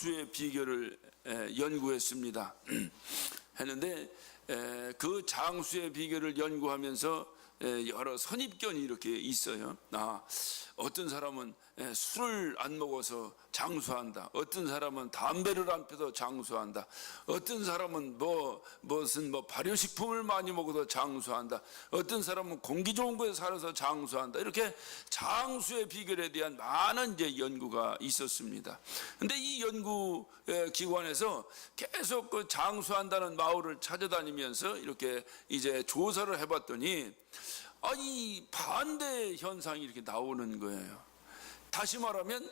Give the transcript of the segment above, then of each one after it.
장수의 비결을 연구했습니다. 했는데 그 장수의 비결을 연구하면서 여러 선입견이 이렇게 있어요. 어떤 사람은 술을 안 먹어서 장수한다. 어떤 사람은 담배를 안 피워서 장수한다. 어떤 사람은 무슨 발효식품을 많이 먹어서 장수한다. 어떤 사람은 공기 좋은 곳에 살아서 장수한다. 이렇게 장수의 비결에 대한 많은 이제 연구가 있었습니다. 근데 이 연구 기관에서 계속 그 장수한다는 마을을 찾아다니면서 이렇게 이제 조사를 해봤더니 이 반대 현상이 이렇게 나오는 거예요. 다시 말하면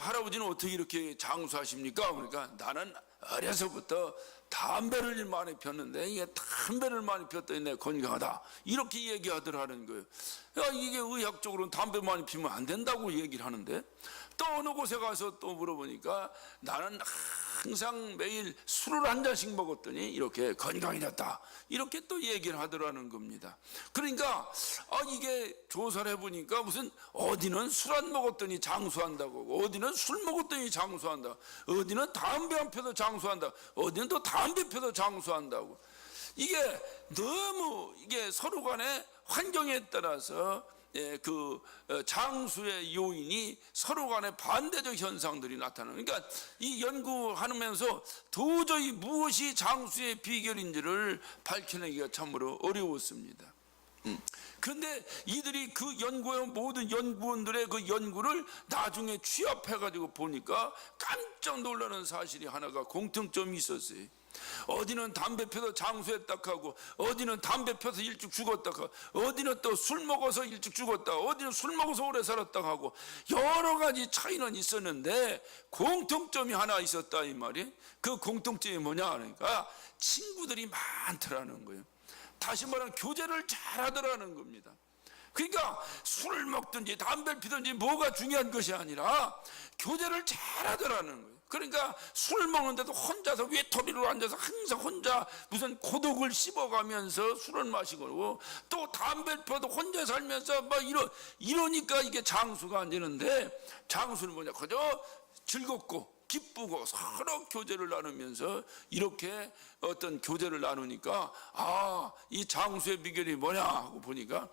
할아버지는 어떻게 이렇게 장수하십니까? 그러니까 나는 어려서부터 담배를 많이 폈는데 이게 담배를 많이 폈더니 내가 건강하다 이렇게 얘기하더라는 거예요. 이게 의학적으로는 담배 많이 피면 안 된다고 얘기를 하는데 또 어느 곳에 가서 또 물어보니까 나는 항상 매일 술을 한 잔씩 먹었더니 이렇게 건강해졌다 이렇게 또 얘기를 하더라는 겁니다. 그러니까 이게 조사를 해보니까 무슨 어디는 술 안 먹었더니 장수한다고, 어디는 술 먹었더니 장수한다, 어디는 담배 안 펴도 장수한다, 어디는 또 담배 펴도 장수한다고. 이게 너무 이게 서로 간의 환경에 따라서 그 장수의 요인이 서로 간의 반대적 현상들이 나타나는. 그러니까 이 연구하면서 도저히 무엇이 장수의 비결인지를 밝혀내기가 참으로 어려웠습니다. 그런데 이들이 그 연구해온 모든 연구원들의 그 연구를 나중에 취합해가지고 보니까 깜짝 놀라는 사실이 하나가 공통점이 있었어요. 어디는 담배 펴서 장수했다 하고, 어디는 담배 펴서 일찍 죽었다 하고, 어디는 또 술 먹어서 일찍 죽었다, 어디는 술 먹어서 오래 살았다 하고, 여러 가지 차이는 있었는데 공통점이 하나 있었다 이 말이. 그 공통점이 뭐냐 그러니까 친구들이 많더라는 거예요. 다시 말하면 교제를 잘하더라는 겁니다. 그러니까 술을 먹든지 담배를 피든지 뭐가 중요한 것이 아니라 교제를 잘하더라는 거예요. 그러니까 술을 먹는데도 혼자서 외톨이로 앉아서 항상 혼자 무슨 고독을 씹어가면서 술을 마시고, 또 담배를 피워도 혼자 살면서 이러니까 이게 장수가 안 되는데, 장수는 뭐냐, 그저 즐겁고 기쁘고 서로 교제를 나누면서 이렇게 어떤 교제를 나누니까 이 장수의 비결이 뭐냐 하고 보니까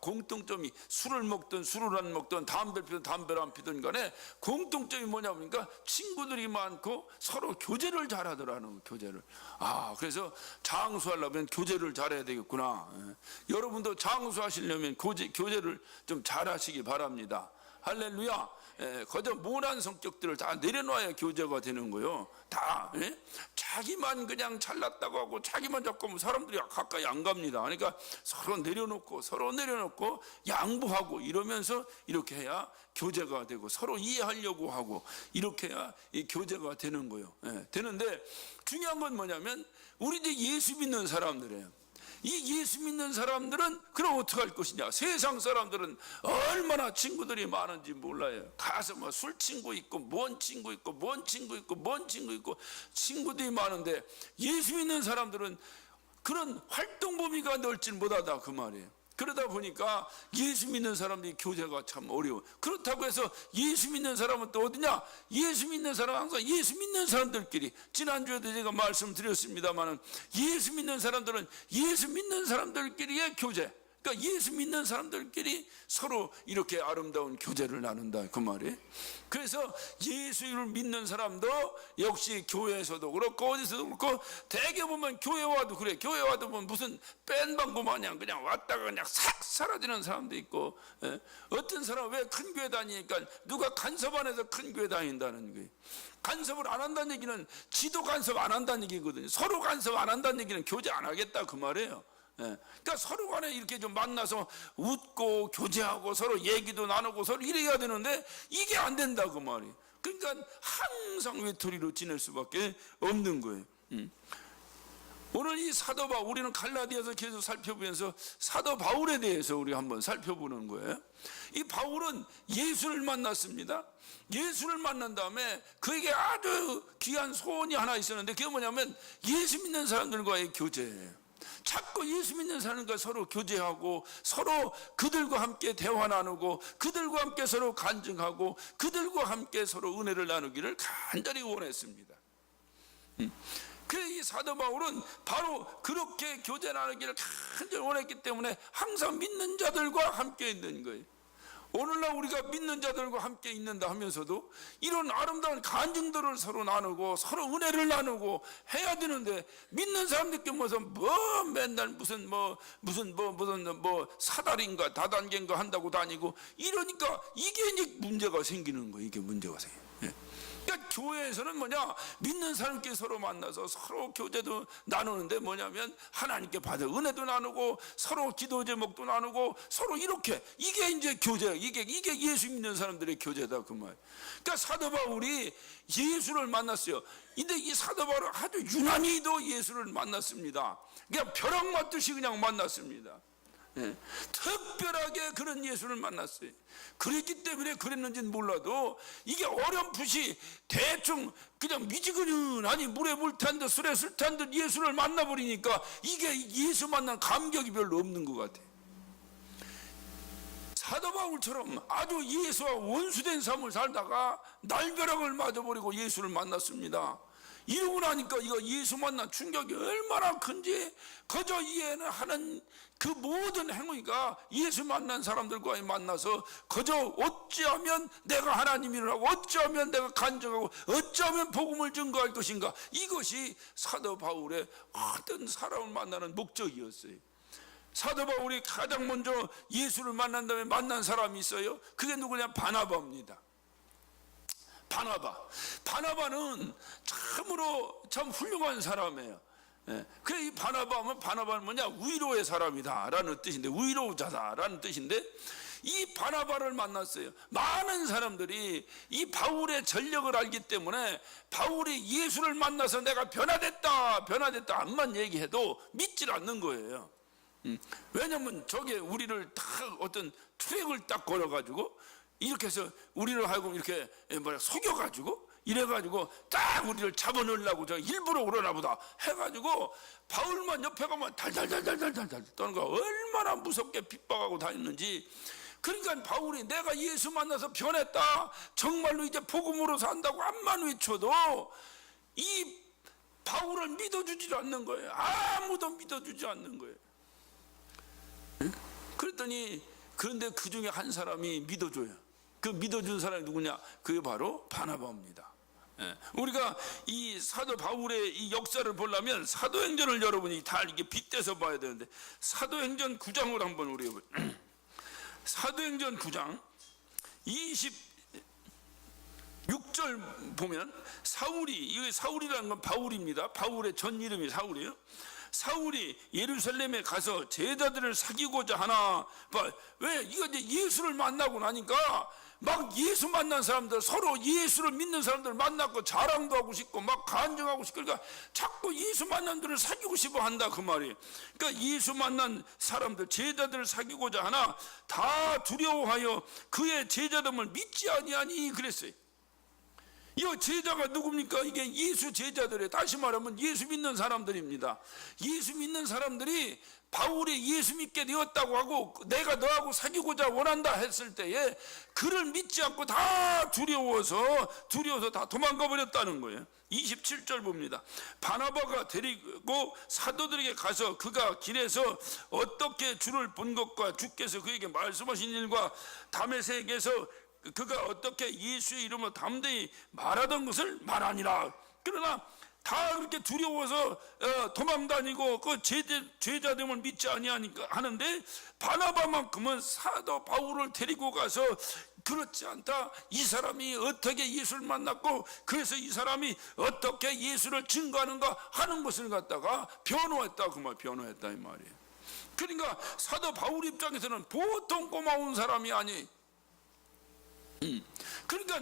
공통점이, 술을 먹든 술을 안 먹든 담배를 피든 담배를 안 피든 간에 공통점이 뭐냐 보니까 친구들이 많고 서로 교제를 잘하더라는 거예요. 교제를. 그래서 장수하려면 교제를 잘해야 되겠구나. 여러분도 장수하시려면 교제를 좀 잘하시기 바랍니다. 할렐루야. 거저 모난 성격들을 다 내려놔야 교제가 되는 거예요. 다 자기만 그냥 잘났다고 하고 자기만 자꾸 사람들이 가까이 안 갑니다. 그러니까 서로 내려놓고 양보하고 이러면서 이렇게 해야 교제가 되고, 서로 이해하려고 하고 이렇게 해야 이 교제가 되는 거예요. 되는데 중요한 건 뭐냐면 우리들 예수 믿는 사람들이에요. 이 예수 믿는 사람들은 그럼 어떻게 할 것이냐. 세상 사람들은 얼마나 친구들이 많은지 몰라요. 가서 술 친구 있고 뭔 친구 있고 뭔 친구 있고 뭔 친구 있고 친구들이 많은데, 예수 믿는 사람들은 그런 활동 범위가 넓지 못하다 그 말이에요. 그러다 보니까 예수 믿는 사람들이 교제가 참 어려워. 그렇다고 해서 예수 믿는 사람은 또 어디냐? 예수 믿는 사람은 항상 예수 믿는 사람들끼리, 지난주에도 제가 말씀드렸습니다만 예수 믿는 사람들은 예수 믿는 사람들끼리의 교제, 그러니까 예수 믿는 사람들끼리 서로 이렇게 아름다운 교제를 나눈다 그 말이에요. 그래서 예수를 믿는 사람도 역시 교회에서도 그렇고 어디서도 그렇고, 대개 보면 교회 와도 그래. 교회 와도 보면 무슨 뺀방구 마냥 그냥 왔다가 그냥 싹 사라지는 사람도 있고, 어떤 사람은 왜 큰 교회 다니니까 누가 간섭 안 해서 큰 교회 다닌다는 거예요. 간섭을 안 한다는 얘기는 지도 간섭 안 한다는 얘기거든요. 서로 간섭 안 한다는 얘기는 교제 안 하겠다 그 말이에요. 그러니까 서로 간에 이렇게 좀 만나서 웃고 교제하고 서로 얘기도 나누고 서로 이래야 되는데 이게 안 된다 그 말이에요. 그러니까 항상 외톨이로 지낼 수밖에 없는 거예요. 오늘 이 사도 바울, 우리는 갈라디아서 계속 살펴보면서 사도 바울에 대해서 우리 한번 살펴보는 거예요. 이 바울은 예수를 만났습니다. 예수를 만난 다음에 그에게 아주 귀한 소원이 하나 있었는데, 그게 뭐냐면 예수 믿는 사람들과의 교제예요. 자꾸 예수 믿는 사람과 서로 교제하고 서로 그들과 함께 대화 나누고 그들과 함께 서로 간증하고 그들과 함께 서로 은혜를 나누기를 간절히 원했습니다. 그래서 이 사도 바울은 바로 그렇게 교제 나누기를 간절히 원했기 때문에 항상 믿는 자들과 함께 있는 거예요. 오늘날 우리가 믿는 자들과 함께 있는다 하면서도 이런 아름다운 간증들을 서로 나누고 서로 은혜를 나누고 해야 되는데, 믿는 사람들께 뭐 맨날 무슨 사달인가 다단계인가 한다고 다니고 이러니까 이게 이제 문제가 생기는 거예요. 이게 문제가 생겨요. 그러니까 교회에서는 믿는 사람끼리 서로 만나서 서로 교제도 나누는데 하나님께 받을 은혜도 나누고 서로 기도 제목도 나누고 서로 이렇게, 이게 이제 교제야. 이게 예수 믿는 사람들의 교제다 그 말. 그러니까 사도 바울이 예수를 만났어요. 근데 이 사도 바울은 아주 유난히도 예수를 만났습니다. 그냥 벼락 맞듯이 그냥 만났습니다. 특별하게 그런 예수를 만났어요. 그랬기 때문에 그랬는지는 몰라도 이게 어렴풋이 대충 그냥 미지근하니 물에 물 탄 듯 술에 술 탄 듯 예수를 만나버리니까 이게 예수 만난 감격이 별로 없는 것 같아요. 사도 바울처럼 아주 예수와 원수된 삶을 살다가 날벼락을 맞아버리고 예수를 만났습니다. 이러고 나니까 이거 예수 만난 충격이 얼마나 큰지 그저 이해는 하는 그 모든 행위가 예수 만난 사람들과 만나서 그저 어찌하면 내가 하나님이라고, 어찌하면 내가 간증하고, 어찌하면 복음을 증거할 것인가, 이것이 사도 바울의 어떤 사람을 만나는 목적이었어요. 사도 바울이 가장 먼저 예수를 만난 다음에 만난 사람이 있어요. 그게 누구냐? 바나바입니다. 바나바는 참으로 참 훌륭한 사람이에요. 그래, 이 바나바는 뭐냐? 위로의 사람이다 라는 뜻인데, 위로자다 라는 뜻인데, 이 바나바를 만났어요. 많은 사람들이 이 바울의 전력을 알기 때문에 바울이 예수를 만나서 내가 변화됐다 암만 얘기해도 믿질 않는 거예요. 왜냐면 저게 우리를 딱 어떤 트랙을 딱 걸어가지고 이렇게 해서 우리를 하여금 이렇게 속여가지고 이래가지고 딱 우리를 잡아넣으려고 저 일부러 그러나 보다 해가지고 바울만 옆에 가면 달달달달달달 떠는 거 얼마나 무섭게 핍박하고 다녔는지. 그러니까 바울이 내가 예수 만나서 변했다, 정말로 이제 복음으로 산다고 암만 외쳐도 이 바울을 믿어주지 않는 거예요. 아무도 믿어주지 않는 거예요. 그런데 그 중에 한 사람이 믿어줘요. 그 믿어준 사람이 누구냐? 그게 바로 바나바입니다. 우리가 이 사도 바울의 이 역사를 보려면 사도행전을 여러분이 다 이렇게 빗대서 봐야 되는데, 사도행전 9장을 한번 우리 사도행전 9장 26절 보면 이게 사울이라는 건 바울입니다. 바울의 전 이름이 사울이에요. 사울이 예루살렘에 가서 제자들을 사귀고자 하나. 왜? 이거 이제 예수를 만나고 나니까 막 예수 만난 사람들, 서로 예수를 믿는 사람들 만났고 자랑도 하고 싶고 막 간증하고 싶고, 그러니까 자꾸 예수 만난 들을 사귀고 싶어 한다 그 말이에요. 그러니까 예수 만난 사람들, 제자들을 사귀고자 하나 다 두려워하여 그의 제자됨을 믿지 아니하니 그랬어요. 이 제자가 누굽니까? 이게 예수 제자들이에요. 다시 말하면 예수 믿는 사람들입니다. 예수 믿는 사람들이 바울이 예수 믿게 되었다고 하고 내가 너하고 사귀고자 원한다 했을 때에 그를 믿지 않고 다 두려워서 다 도망가 버렸다는 거예요. 27절 봅니다. 바나바가 데리고 사도들에게 가서 그가 길에서 어떻게 주를 본 것과 주께서 그에게 말씀하신 일과 다메섹에서 그가 어떻게 예수의 이름으로 담대히 말하던 것을 말하니라. 그러나 다 그렇게 두려워서 도망다니고 그 제자됨을 믿지 아니하니까 하는데, 바나바만큼은 사도 바울을 데리고 가서 그렇지 않다, 이 사람이 어떻게 예수를 만났고 그래서 이 사람이 어떻게 예수를 증거하는가 하는 것을 갖다가 변호했다 그 말, 변호했다 이 말이에요. 그러니까 사도 바울 입장에서는 보통 고마운 사람이 아니. 그러니까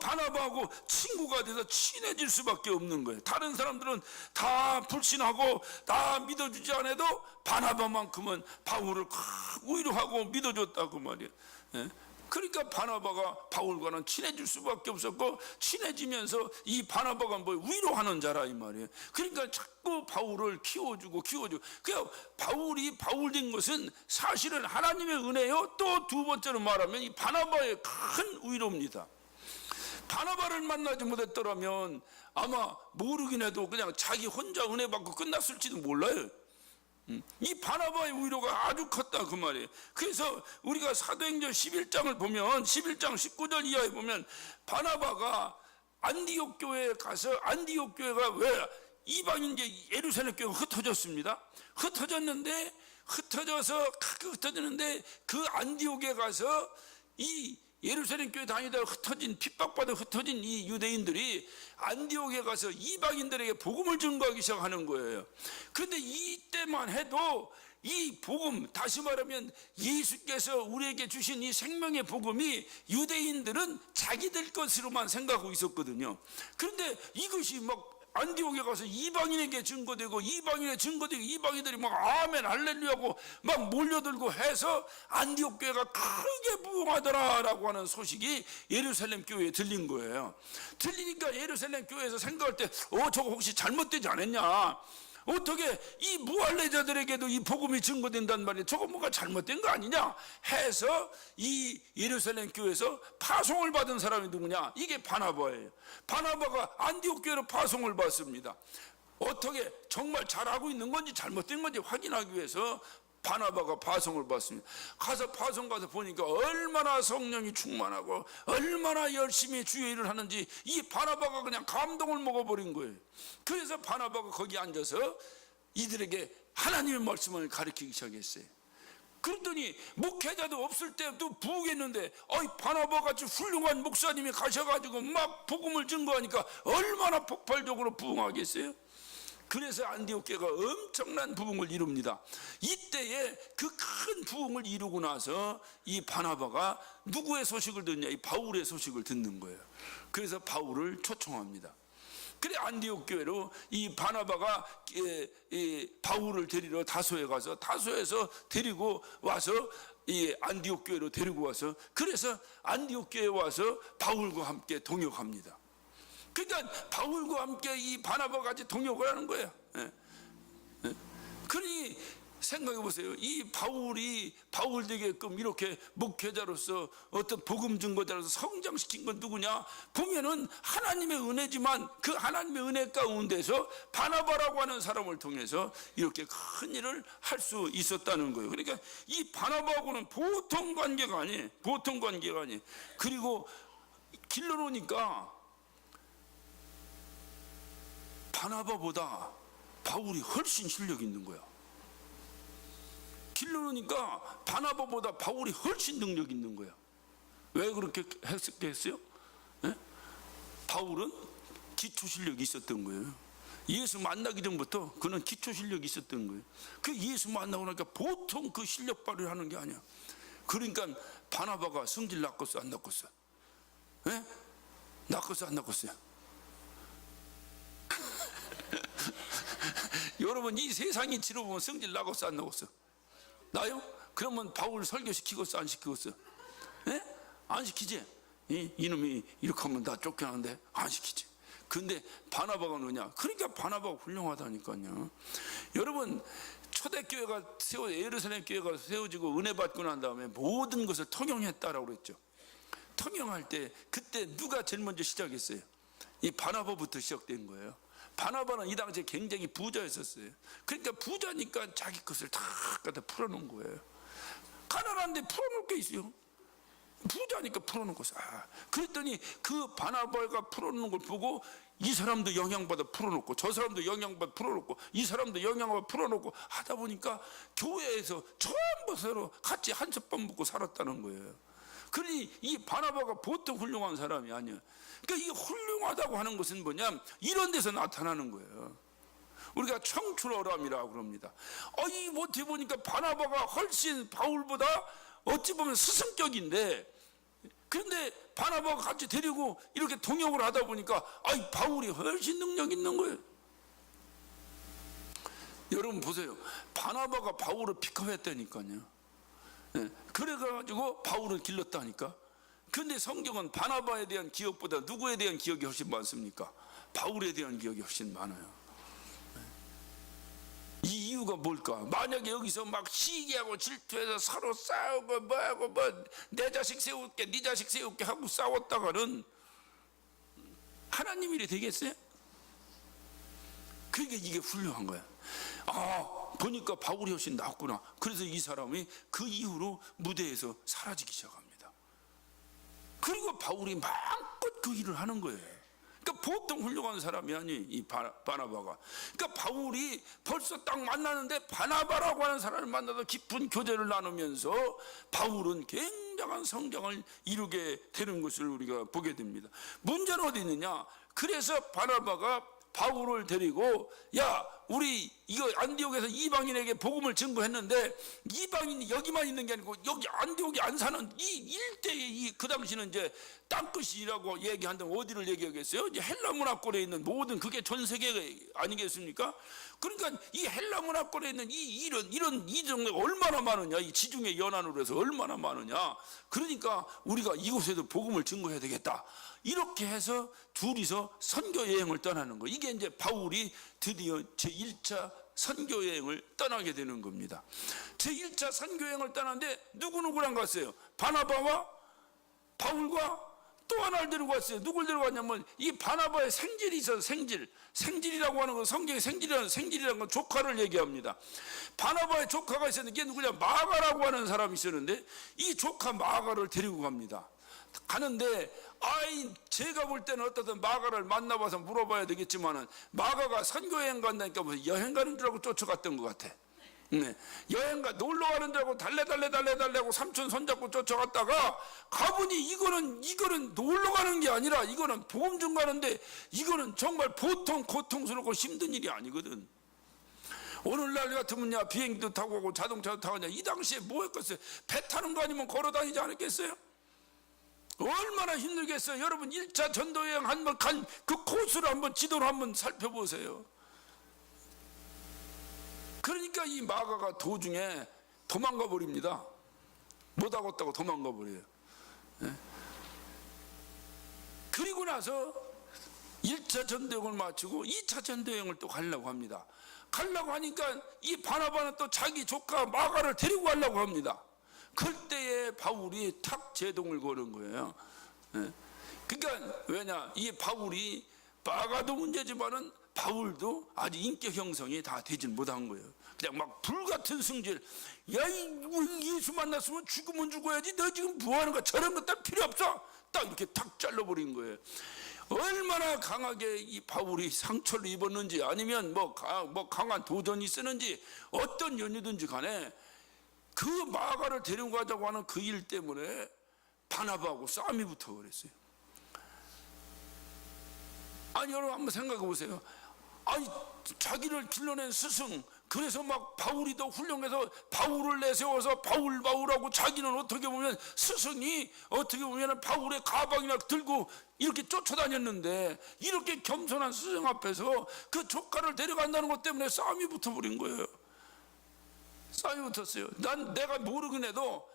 바나바하고 친구가 돼서 친해질 수밖에 없는 거예요. 다른 사람들은 다 불신하고 다 믿어주지 않아도 바나바만큼은 바울을 위로하고 믿어줬다고 말이에요. 그러니까 바나바가 바울과는 친해질 수밖에 없었고, 친해지면서 이 바나바가 뭐 위로하는 자라 이 말이에요. 그러니까 자꾸 바울을 키워주고. 그러니까 바울이 바울 된 것은 사실은 하나님의 은혜요, 또 두 번째로 말하면 이 바나바의 큰 위로입니다. 바나바를 만나지 못했더라면 아마 모르긴 해도 그냥 자기 혼자 은혜 받고 끝났을지도 몰라요. 이 바나바의 위로가 아주 컸다 그 말이에요. 그래서 우리가 사도행전 11장을 보면 11장 19절 이하에 보면 바나바가 안디옥 교회에 가서, 안디옥 교회가 왜 이방인 예루살렘 교회가 흩어졌습니다. 흩어졌는데 그 안디옥에 가서 이 예루살렘 교회 다니다가 핍박받아 흩어진 이 유대인들이 안디옥에 가서 이방인들에게 복음을 증거하기 시작하는 거예요. 그런데 이때만 해도 이 복음, 다시 말하면 예수께서 우리에게 주신 이 생명의 복음이 유대인들은 자기들 것으로만 생각하고 있었거든요. 그런데 이것이 막 안디옥에 가서 이방인에게 증거되고, 이방인들이 막 아멘 할렐루야고 막 몰려들고 해서 안디옥 교회가 크게 부흥하더라라고 하는 소식이 예루살렘 교회에 들린 거예요. 들리니까 예루살렘 교회에서 생각할 때 저거 혹시 잘못되지 않았냐, 어떻게 이 무할례자들에게도 이 복음이 증거된단 말이에요, 저거 뭔가 잘못된 거 아니냐 해서 이 예루살렘 교회에서 파송을 받은 사람이 누구냐, 이게 바나바예요. 바나바가 안디옥 교회로 파송을 받습니다. 어떻게 정말 잘하고 있는 건지 잘못된 건지 확인하기 위해서 바나바가 파송을 받습니다. 가서 파송 가서 보니까 얼마나 성령이 충만하고 얼마나 열심히 주의 일을 하는지 이 바나바가 그냥 감동을 먹어버린 거예요. 그래서 바나바가 거기 앉아서 이들에게 하나님의 말씀을 가르치기 시작했어요. 그랬더니 목회자도 없을 때도 부흥했는데 바나바 같이 훌륭한 목사님이 가셔가지고 막 복음을 증거하니까 얼마나 폭발적으로 부흥하겠어요? 그래서 안디옥 교회가 엄청난 부흥을 이룹니다. 이때에 그 큰 부흥을 이루고 나서 이 바나바가 누구의 소식을 듣냐, 이 바울의 소식을 듣는 거예요. 그래서 바울을 초청합니다. 그래 안디옥 교회로 이 바나바가 바울을 데리러 다소에 가서, 다소에서 데리고 와서 이 안디옥 교회로 데리고 와서, 그래서 안디옥 교회에 와서 바울과 함께 동역합니다. 그러니까 바울과 함께 이 바나바가 같이 동역을 하는 거예요. 그러니 생각해 보세요. 이 바울 되게끔 이렇게 목회자로서 어떤 복음 증거자로서 성장시킨 건 누구냐? 보면은 하나님의 은혜지만 그 하나님의 은혜 가운데서 바나바라고 하는 사람을 통해서 이렇게 큰 일을 할 수 있었다는 거예요. 그러니까 이 바나바하고는 보통 관계가 아니에요. 그리고 길러 놓으니까 바나바보다 바울이 훨씬 실력이 있는 거야. 길러놓으니까 바나바보다 바울이 훨씬 능력이 있는 거야. 왜 그렇게 했어요? 바울은 기초 실력이 있었던 거예요. 예수 만나기 전부터 그는 기초 실력이 있었던 거예요. 그 예수 만나고 나니까 보통 그 실력 발휘를 하는 게 아니야. 그러니까 바나바가 성질 났겠어, 안 났겠어? 났겠어, 안 났겠어요? 여러분, 이 세상이 치러보면 성질 나겠어, 안 나겠어? 나요? 그러면 바울 설교시키겠어, 안 시키겠어? 안 시키지? 이놈이 이렇게 하면 나 쫓겨나는데 안 시키지. 근데 바나바가 뭐냐? 그러니까 바나바가 훌륭하다니까요. 여러분, 초대교회가 예루살렘 교회가 세워지고 은혜 받고 난 다음에 모든 것을 통용했다라고 그랬죠. 통용할 때 그때 누가 제일 먼저 시작했어요? 이 바나바부터 시작된 거예요. 바나바는 이 당시에 굉장히 부자였었어요. 그러니까 부자니까 자기 것을 다 갖다 풀어놓은 거예요. 가난한데 풀어놓을 게 있어요. 부자니까 풀어놓은 것을. 그랬더니 그 바나바가 풀어놓는 걸 보고 이 사람도 영향받아 풀어놓고 저 사람도 영향받아 풀어놓고 이 사람도 영향받아 풀어놓고 하다 보니까 교회에서 전부 서로 같이 한솥밥 먹고 살았다는 거예요. 그러니 이 바나바가 보통 훌륭한 사람이 아니에요. 그러니까 이 훌륭하다고 하는 것은 뭐냐, 이런 데서 나타나는 거예요. 우리가 청출어람이라고 그럽니다. 이 어떻게 보니까 바나바가 훨씬 바울보다 어찌 보면 스승격인데, 그런데 바나바가 같이 데리고 이렇게 동역을 하다 보니까 바울이 훨씬 능력 있는 거예요. 여러분 보세요. 바나바가 바울을 픽업했다니까요. 그래가지고 바울을 길렀다니까. 근데 성경은 바나바에 대한 기억보다 누구에 대한 기억이 훨씬 많습니까? 바울에 대한 기억이 훨씬 많아요. 이 이유가 뭘까? 만약에 여기서 막 시기하고 질투해서 서로 싸우고 뭐하고 내 자식 세울게 네 자식 세울게 하고 싸웠다가는 하나님 일이 되겠어요? 그러니까 이게 훌륭한 거야. 보니까 바울이 훨씬 낫구나. 그래서 이 사람이 그 이후로 무대에서 사라지기 시작합니다. 그리고 바울이 마음껏 그 일을 하는 거예요. 그러니까 보통 훌륭한 사람이 아니, 이 바나바가. 그러니까 바울이 벌써 딱 만나는데 바나바라고 하는 사람을 만나서 깊은 교제를 나누면서 바울은 굉장한 성장을 이루게 되는 것을 우리가 보게 됩니다. 문제는 어디 있느냐? 그래서 바나바가 바울을 데리고, 야, 우리 이거 안디옥에서 이방인에게 복음을 증거했는데 이방인이 여기만 있는 게 아니고 여기 안디옥에 안 사는 이 일대에 그 당시는 이제 땅끝이라고 얘기한다면 어디를 얘기하겠어요? 이제 헬라 문화권에 있는 모든 그게 전 세계 아니겠습니까? 그러니까 이 헬라 문화권에 있는 이런 종류가 얼마나 많으냐? 이 지중해 연안으로 해서 얼마나 많으냐? 그러니까 우리가 이곳에도 복음을 증거해야 되겠다. 이렇게 해서 둘이서 선교 여행을 떠나는 거. 이게 이제 바울이 드디어 제1차 선교 여행을 떠나게 되는 겁니다. 제1차 선교 여행을 떠났는데 누구랑 갔어요? 바나바와 바울과 또 하나를 데리고 왔어요. 누굴 데리고 왔냐면 이 바나바의 생질이 있어서 생질이라고 하는 건 성경에 생질이라는 건 조카를 얘기합니다. 바나바의 조카가 있었는데 이게 누구냐? 마가라고 하는 사람이 있었는데 이 조카 마가를 데리고 갑니다. 가는데 제가 볼 때는 어떻든 마가를 만나봐서 물어봐야 되겠지만은 마가가 선교여행 간다니까 무슨 여행 가는 줄 알고 쫓아갔던 것 같아. 네. 여행가 놀러 가는 줄 알고 달래 삼촌 손잡고 쫓아갔다가 가보니 이거는 놀러 가는 게 아니라 이거는 복음 좀 가는데 이거는 정말 보통 고통스럽고 힘든 일이 아니거든. 오늘날 같으면야 비행기도 타고 가고 자동차도 타고 가냐. 이 당시에 뭐 했겠어요? 배 타는 거 아니면 걸어 다니지 않았겠어요? 얼마나 힘들겠어요. 여러분 1차 전도여행 한번 간 그 코스를 한번 지도를 한번 살펴보세요. 그러니까 이 마가가 도중에 도망가 버립니다. 못하겠다고 도망가 버려요. 그리고 나서 1차 전도여행을 마치고 2차 전도여행을 또 가려고 합니다. 가려고 하니까 이 바나바는 또 자기 조카 마가를 데리고 가려고 합니다. 그때에 바울이 탁 제동을 거는 거예요. 그러니까 왜냐? 이 바울이 마가도 문제지만은 바울도 아직 인격 형성이 다 되진 못한 거예요. 그냥 막 불같은 승질. 야, 예수 만났으면 죽으면 죽어야지. 너 지금 뭐 하는 거야? 저런 거 딱 필요 없어. 딱 이렇게 탁 잘라버린 거예요. 얼마나 강하게 이 바울이 상처를 입었는지 아니면 뭐 강한 도전이 쓰는지 어떤 연유든지 간에 그 마가를 데리고 가자고 하는 그 일 때문에 바나바하고 싸움이 붙어버렸어요. 아니 여러분 한번 생각해 보세요. 아니 자기를 길러낸 스승, 그래서 막 바울이 더 훌륭해서 바울을 내세워서 바울하고 자기는 어떻게 보면 스승이 어떻게 보면 바울의 가방이나 들고 이렇게 쫓아다녔는데 이렇게 겸손한 스승 앞에서 그 조카를 데려간다는 것 때문에 싸움이 붙어버린 거예요. 싸움이 붙었어요. 내가 모르긴 해도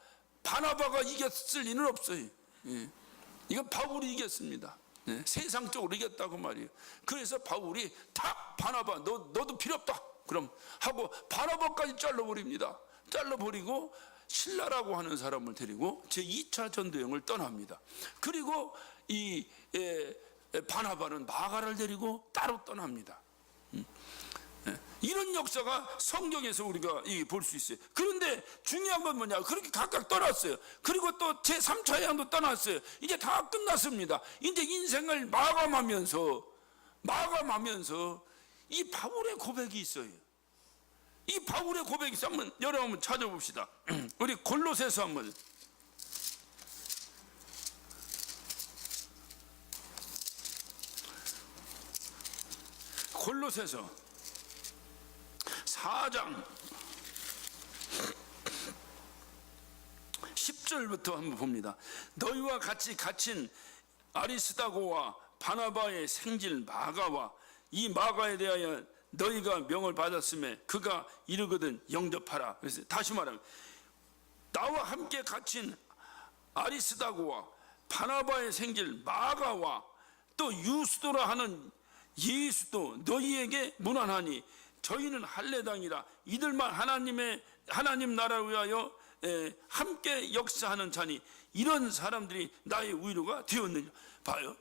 바나바가 이겼을 리는 없어요. 이건 바울이 이겼습니다. 세상적으로 이겼다고 말이에요. 그래서 바울이 탁 바나바 너도 필요 없다 그럼 하고 바나바까지 잘라버립니다. 잘라버리고 실라라고 하는 사람을 데리고 제2차 전도여행을 떠납니다. 그리고 이 바나바는 마가를 데리고 따로 떠납니다. 이런 역사가 성경에서 우리가 볼 수 있어요. 그런데 중요한 건 뭐냐? 그렇게 각각 떠났어요. 그리고 또 제3차 여행도 떠났어요. 이제 다 끝났습니다. 이제 인생을 마감하면서 이 바울의 고백이 있어요. 이 바울의 고백이 있어요. 여러분 한번 찾아봅시다. 우리 골로새서 한번. 골로새서 4장 10절부터 한번 봅니다. 너희와 같이 갇힌 아리스다고와 바나바의 생질 마가와 이 마가에 대하여 너희가 명을 받았음에 그가 이르거든 영접하라. 그래서 다시 말하면 나와 함께 갇힌 아리스다고와 바나바의 생길 마가와 또 유스도라 하는 예수도 너희에게 무난하니 저희는 할례당이라 이들만 하나님 나라를 위하여 함께 역사하는 자니 이런 사람들이 나의 위로가 되었느냐. 봐요.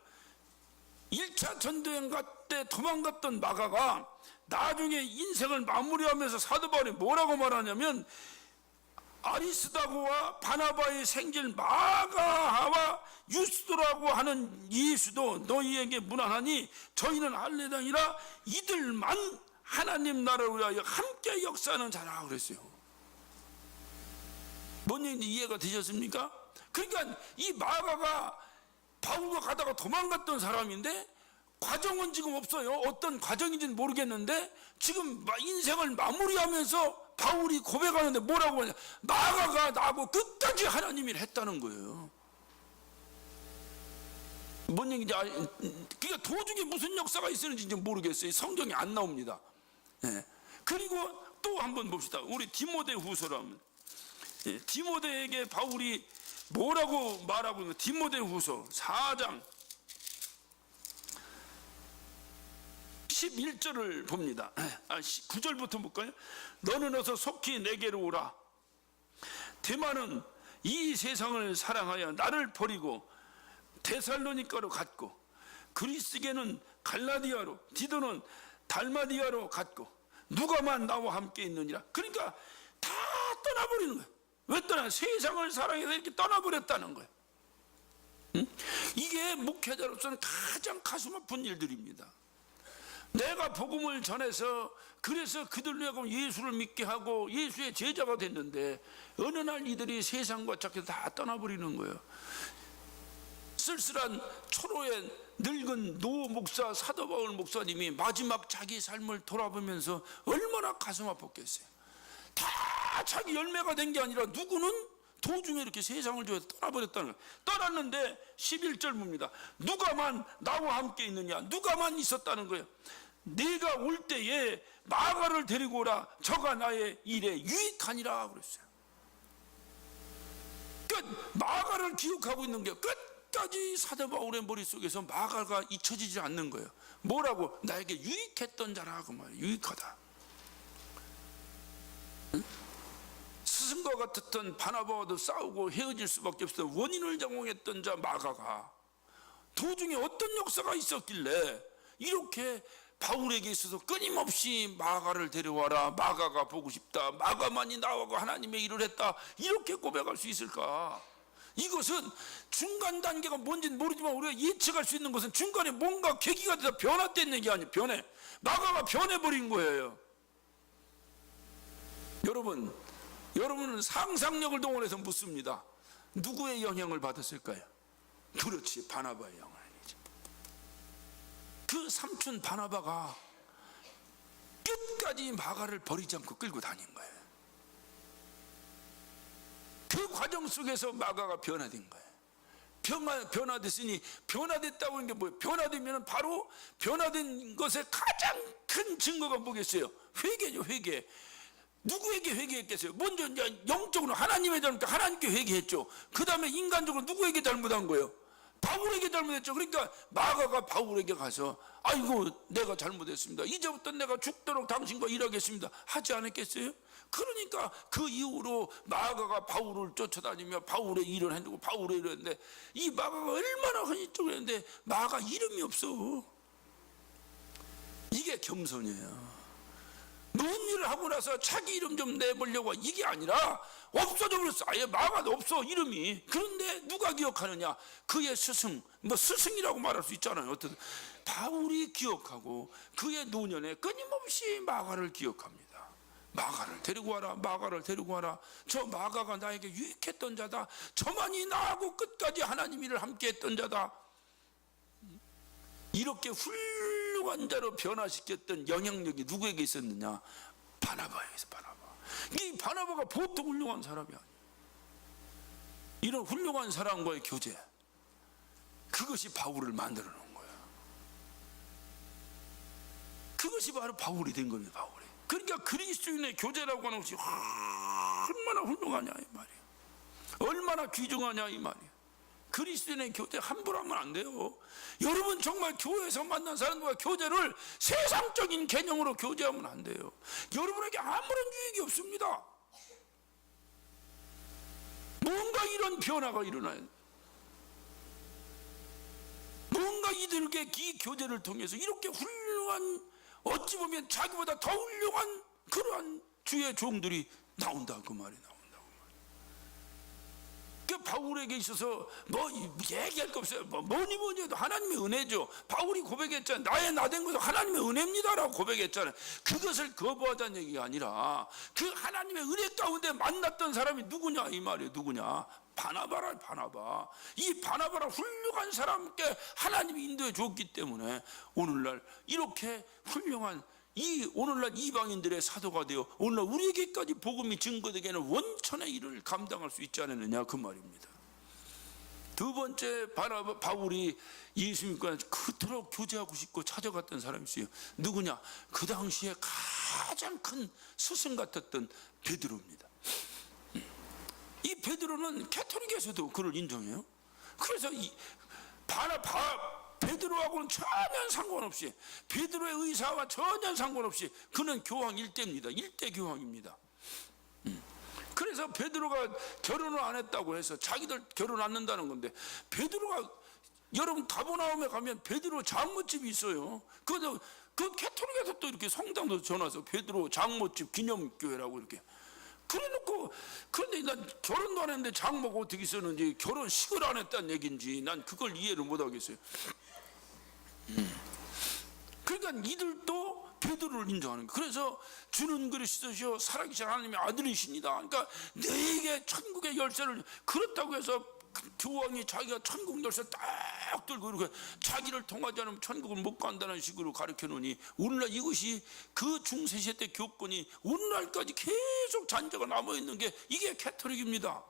1차 전도여행 때 도망갔던 마가가 나중에 인생을 마무리하면서 사도 바울이 뭐라고 말하냐면 아리스다고와 바나바의 생길 마가와 유스도라고 하는 예수도 너희에게 무난하니 저희는 할례당이라 이들만 하나님 나라를 위하여 함께 역사하는 자라 그랬어요. 뭔 얘기인지 이해가 되셨습니까? 그러니까 이 마가가 바울과 가다가 도망갔던 사람인데 과정은 지금 없어요. 어떤 과정인지는 모르겠는데 지금 인생을 마무리하면서 바울이 고백하는데 뭐라고 하냐. 마가가 나하고 끝까지 하나님이 했다는 거예요. 뭔 얘기인지 그러니까 도중에 무슨 역사가 있었는지 모르겠어요. 성경이 안 나옵니다. 예. 그리고 또 한번 봅시다. 우리 디모데 후서라면 디모데에게 바울이 뭐라고 말하고 있는 디모데 후서 4장 11절을 봅니다. 9절부터 볼까요? 너는 어서 속히 내게로 오라. 데마는 이 세상을 사랑하여 나를 버리고 데살로니가로 갔고 그리스게는 갈라디아로 디도는 달마디아로 갔고 누가만 나와 함께 있느니라. 그러니까 다 떠나버리는 거예요. 왜 떠나? 세상을 사랑해서 이렇게 떠나버렸다는 거예요. 응? 이게 목회자로서는 가장 가슴 아픈 일들입니다. 내가 복음을 전해서 그래서 그들로 하여금 예수를 믿게 하고 예수의 제자가 됐는데 어느 날 이들이 세상과 착해서 다 떠나버리는 거예요. 쓸쓸한 초로의 늙은 노 목사 사도 바울 목사님이 마지막 자기 삶을 돌아보면서 얼마나 가슴 아팠겠어요. 다 자기 열매가 된 게 아니라 누구는 도중에 이렇게 세상을 좋아해서 떠나버렸다는 거예요. 떠났는데 11절 봅니다. 누가만 나와 함께 있느냐. 누가만 있었다는 거예요. 네가 올 때에 마가를 데리고 오라. 저가 나의 일에 유익하니라 그랬어요. 마가를 기억하고 있는 게 끝까지 사도 바울의 머릿속에서 마가가 잊혀지지 않는 거예요. 뭐라고? 나에게 유익했던 자라 그 말이에요. 유익하다. 응? 스승과 같았던 바나바와도 싸우고 헤어질 수밖에 없었던 원인을 제공했던 자 마가가 도중에 어떤 역사가 있었길래 이렇게 바울에게 있어서 끊임없이 마가를 데려와라. 마가가 보고 싶다. 마가만이 나하고 하나님의 일을 했다. 이렇게 고백할 수 있을까? 이것은 중간 단계가 뭔지는 모르지만 우리가 예측할 수 있는 것은 중간에 뭔가 계기가 돼서 변화된 게 아니에요. 변해. 마가가 변해버린 거예요. 여러분은 상상력을 동원해서 묻습니다. 누구의 영향을 받았을까요? 그렇지, 바나바의 영향이죠. 그 삼촌 바나바가 끝까지 마가를 버리지 않고 끌고 다닌 거예요. 그 과정 속에서 마가가 변화된 거예요. 변화됐으니 변화됐다고 하는 게 뭐예요? 변화되면 바로 변화된 것의 가장 큰 증거가 뭐겠어요? 회개죠, 회개. 누구에게 회개했겠어요? 먼저 이제 영적으로 하나님의 잘못을 하나님께 회개했죠. 그 다음에 인간적으로 누구에게 잘못한 거예요? 바울에게 잘못했죠. 그러니까 마가가 바울에게 가서 아이고 내가 잘못했습니다. 이제부터 내가 죽도록 당신과 일하겠습니다. 하지 않았겠어요? 그러니까 그 이후로 마가가 바울을 쫓아다니며 바울의 일을 해주고 바울의 일을 했는데 이 마가가 얼마나 헌신적으로 했는데 마가 이름이 없어. 이게 겸손이에요. 좋은 일을 하고 나서 자기 이름 좀 내보려고 이게 아니라 없어져 버렸어. 아예 마가도 없어 이름이. 그런데 누가 기억하느냐? 그의 스승, 뭐 스승이라고 말할 수 있잖아요. 어떤 바울이 기억하고 그의 노년에 끊임없이 마가를 기억합니다. 마가를 데리고 와라. 마가를 데리고 와라. 저 마가가 나에게 유익했던 자다. 저만이 나하고 끝까지 하나님 일을 함께 했던 자다. 이렇게 훌륭한 자로 변화시켰던 영향력이 누구에게 있었느냐? 바나바에게서. 바나바. 이 바나바가 보통 훌륭한 사람이 아니에요. 이런 훌륭한 사람과의 교제, 그것이 바울을 만들어 놓은 거예요. 그것이 바로 바울이 된 겁니다. 바울이. 그러니까 그리스도인의 교제라고 하는 것이 얼마나 훌륭하냐 이 말이에요. 얼마나 귀중하냐 이 말이에요. 그리스도인의 교제 함부로 하면 안 돼요. 여러분 정말 교회에서 만난 사람들과 교제를 세상적인 개념으로 교제하면 안 돼요. 여러분에게 아무런 유익이 없습니다. 뭔가 이런 변화가 일어나요. 뭔가 이들에게 이 교제를 통해서 이렇게 훌륭한, 어찌 보면 자기보다 더 훌륭한 그러한 주의 종들이 나온다 그 말이 나온다고. 그 바울에게 있어서 뭐 얘기할 거 없어요. 뭐니 해도 하나님의 은혜죠. 바울이 고백했잖아요. 나의 나된 것도 하나님의 은혜입니다라고 고백했잖아요. 그것을 거부하자는 얘기가 아니라 그 하나님의 은혜 가운데 만났던 사람이 누구냐 이 말이에요. 누구냐? 바나바라. 바나바. 이 바나바라 훌륭한 사람께 하나님이 인도해 줬기 때문에 오늘날 이렇게 훌륭한 오늘날 이방인들의 사도가 되어 오늘날 우리에게까지 복음이 증거되게 하는 원천의 일을 감당할 수 있지 않았느냐 그 말입니다. 두 번째, 바울이 예수님과 그토록 교제하고 싶고 찾아갔던 사람이 있어요. 누구냐? 그 당시에 가장 큰 스승 같았던 베드로입니다. 이 베드로는 가톨릭에서도 그를 인정해요. 그래서 베드로하고는 전혀 상관없이, 베드로의 의사와 전혀 상관없이 그는 교황 1대입니다. 1대 교황입니다. 그래서 베드로가 결혼을 안 했다고 해서 자기들 결혼 안 한다는 건데, 베드로가, 여러분 가버나움에 가면 베드로 장모집이 있어요. 그 가톨릭에서 또 이렇게 성당도 전화서 베드로 장모집 기념교회라고 이렇게 그래놓고, 그런데 난 결혼도 안 했는데 장모가 어떻게 쓰는지, 결혼식을 안 했다는 얘기인지 난 그걸 이해를 못 하겠어요. 그러니까 이들도 베드로를 인정하는 거예요. 그래서 주는 그리스도시요 살아계신 하나님의 아들이십니다. 그러니까 내게 천국의 열쇠를, 그렇다고 해서 교황이 자기가 천국 열쇠 딱 들고 이렇게 자기를 통하지 않으면 천국을 못 간다는 식으로 가르쳐 놓으니, 오늘날 이것이 그 중세시대 때 교권이 오늘날까지 계속 잔재가 남아있는 게 이게 가톨릭입니다.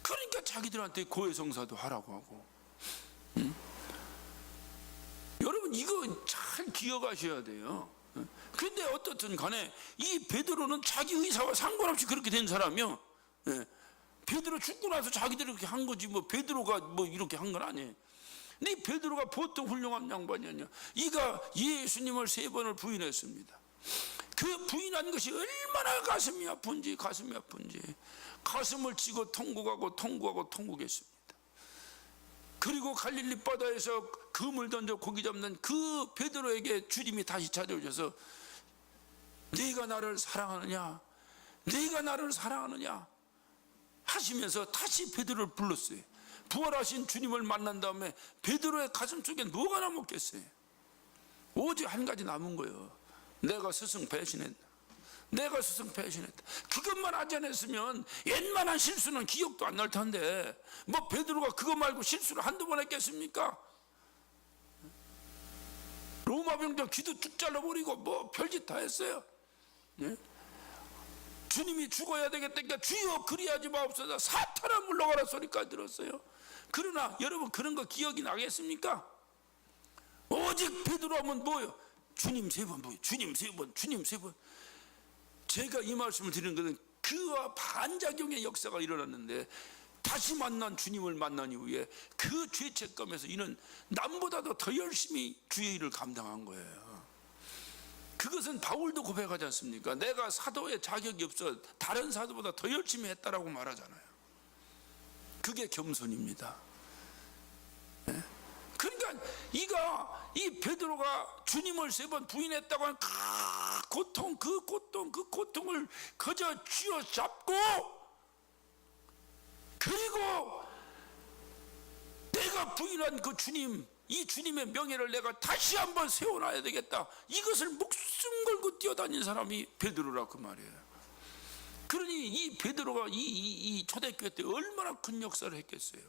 그러니까 자기들한테 고해성사도 하라고 하고. 여러분 이거 잘 기억하셔야 돼요. 근데 어떻든 간에 이 베드로는 자기 의사와 상관없이 그렇게 된 사람이요. 베드로 죽고 나서 자기들이 그렇게 한 거지, 뭐 베드로가 뭐 이렇게 한 건 아니에요. 근데 이 베드로가 보통 훌륭한 양반이었냐. 이가 예수님을 3번을 부인했습니다. 그 부인한 것이 얼마나 가슴이 아픈지 가슴을 찌고 통곡했습니다. 그리고 갈릴리 바다에서 금을 던져 고기 잡는 그 베드로에게 주님이 다시 찾아오셔서 네가 나를 사랑하느냐 하시면서 다시 베드로를 불렀어요. 부활하신 주님을 만난 다음에 베드로의 가슴 속에 뭐가 남았겠어요? 오직 한 가지 남은 거예요. 내가 스승 배신했다. 그것만 하지 않았으면 웬만한 실수는 기억도 안 날 텐데, 뭐 베드로가 그거 말고 실수를 한두 번 했겠습니까? 로마 병장 귀도 쭉 잘라버리고 뭐 별짓 다 했어요. 예? 주님이 죽어야 되겠다니까 주여 그리하지 마옵소서, 사탄아 물러가라 소리까지 들었어요. 그러나 여러분 그런 거 기억이 나겠습니까? 오직 베드로 하면 뭐예요? 주님 3번, 뭐예요? 주님 3번. 제가 이 말씀을 드리는 것은 그와 반작용의 역사가 일어났는데, 다시 만난 주님을 만난 이후에 그 죄책감에서 이는 남보다도 더 열심히 주의 일을 감당한 거예요. 그것은 바울도 고백하지 않습니까? 내가 사도의 자격이 없어 다른 사도보다 더 열심히 했다라고 말하잖아요. 그게 겸손입니다. 그러니까 이 베드로가 주님을 3번 부인했다고 하는 그 고통을 그저 쥐어잡고, 그리고 내가 부인한 그 주님, 이 주님의 명예를 내가 다시 한번 세워놔야 되겠다, 이것을 목숨 걸고 뛰어다닌 사람이 베드로라 그 말이에요. 그러니 이 베드로가 이 초대교회 때 얼마나 큰 역사를 했겠어요.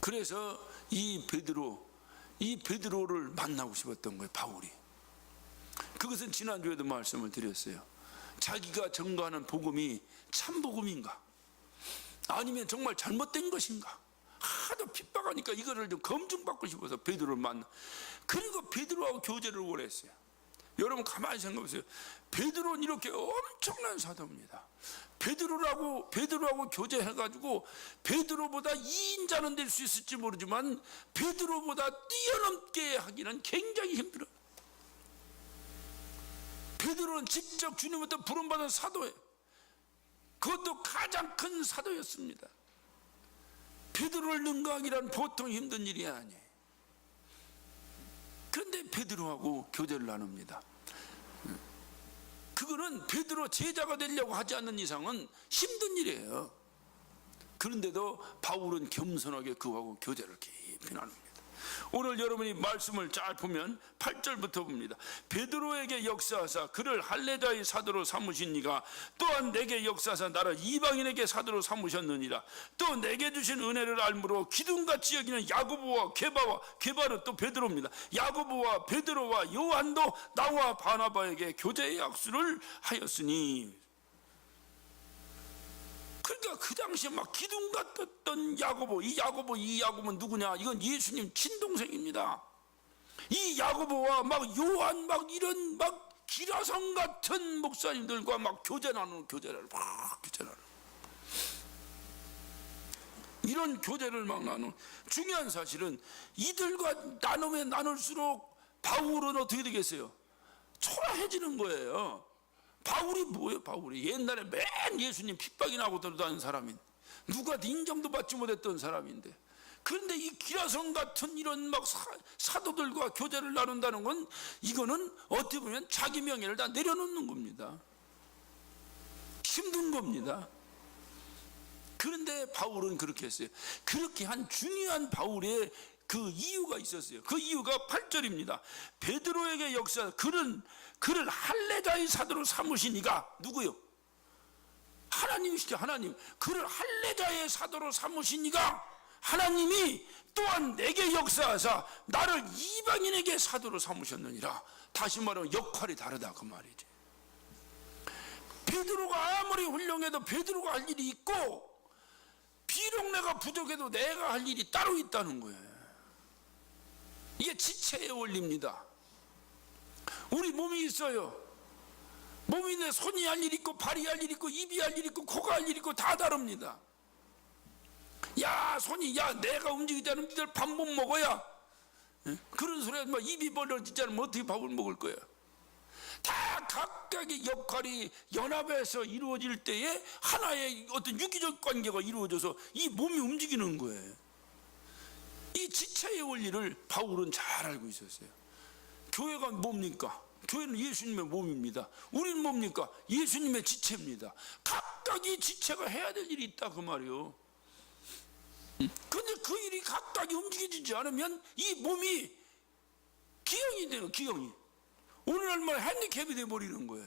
그래서 이 베드로를 만나고 싶었던 거예요, 바울이. 그것은 지난주에도 말씀을 드렸어요. 자기가 전가하는 복음이 참 복음인가, 아니면 정말 잘못된 것인가, 하도 핍박하니까 이거를 좀 검증받고 싶어서 베드로를 만나. 그리고 베드로하고 교제를 원했어요. 여러분 가만히 생각해 보세요. 베드로는 이렇게 엄청난 사도입니다. 베드로하고 교제해가지고 베드로보다 2인자는 될 수 있을지 모르지만 베드로보다 뛰어넘게 하기는 굉장히 힘들어요. 베드로는 직접 주님부터 부름받은 사도예요. 그것도 가장 큰 사도였습니다. 베드로를 능가하기란 보통 힘든 일이 아니에요. 그런데 베드로하고 교제를 나눕니다. 그거는 베드로 제자가 되려고 하지 않는 이상은 힘든 일이에요. 그런데도 바울은 겸손하게 그하고 교제를 깊이 나눕니다. 오늘 여러분이 말씀을 잘 보면 8절부터 봅니다. 베드로에게 역사하사 그를 할례자의 사도로 삼으신 이가 또한 내게 역사하사 나를 이방인에게 사도로 삼으셨느니라. 또 내게 주신 은혜를 알므로 기둥같이 여기는 야고보와 게바는 또 베드로입니다. 야고보와 베드로와 요한도 나와 바나바에게 교제의 약수를 하였으니. 그러니까 그 당시에 막 기둥 같았던 야고보, 이 야고보는 누구냐? 이건 예수님 친동생입니다. 이 야고보와 막 요한 막 이런 막 기라성 같은 목사님들과 막 교제를 이런 교제를 막 나누는. 중요한 사실은 이들과 나누면 나눌수록 바울은 어떻게 되겠어요? 초라해지는 거예요. 바울이 뭐예요? 바울이 옛날에 맨 예수님 핍박이 나고 들어다니는 사람인, 누가 인정도 받지 못했던 사람인데, 그런데 이 기라성 같은 이런 막 사도들과 교제를 나눈다는 건 이거는 어떻게 보면 자기 명예를 다 내려놓는 겁니다. 힘든 겁니다. 그런데 바울은 그렇게 했어요. 그렇게 한 중요한 바울의 그 이유가 있었어요. 그 이유가 8절입니다. 베드로에게 역사 그를 할례자의 사도로 삼으신 이가 누구요? 하나님이시죠. 하나님. 그를 할례자의 사도로 삼으신 이가 하나님이 또한 내게 역사하사 나를 이방인에게 사도로 삼으셨느니라. 다시 말하면 역할이 다르다 그 말이지. 베드로가 아무리 훌륭해도 베드로가 할 일이 있고, 비록 내가 부족해도 내가 할 일이 따로 있다는 거예요. 이게 지체의 원리입니다. 우리 몸이 있어요. 몸이 내 손이 할 일 있고, 발이 할 일 있고, 입이 할 일 있고, 코가 할 일 있고, 다 다릅니다. 야, 손이, 야, 내가 움직이지 않으면 니들 밥 못 먹어야. 그런 소리가 막 입이 벌어지지 않으면 어떻게 밥을 먹을 거야? 다 각각의 역할이 연합해서 이루어질 때에 하나의 어떤 유기적 관계가 이루어져서 이 몸이 움직이는 거예요. 이 지체의 원리를 바울은 잘 알고 있었어요. 교회가 뭡니까? 교회는 예수님의 몸입니다. 우리는 뭡니까? 예수님의 지체입니다. 각각이 지체가 해야 될 일이 있다 그 말이요. 근데 그 일이 각각이 움직여지지 않으면 이 몸이 기형이 돼요. 기형이 오늘날 핸디캡이 돼버리는 거예요.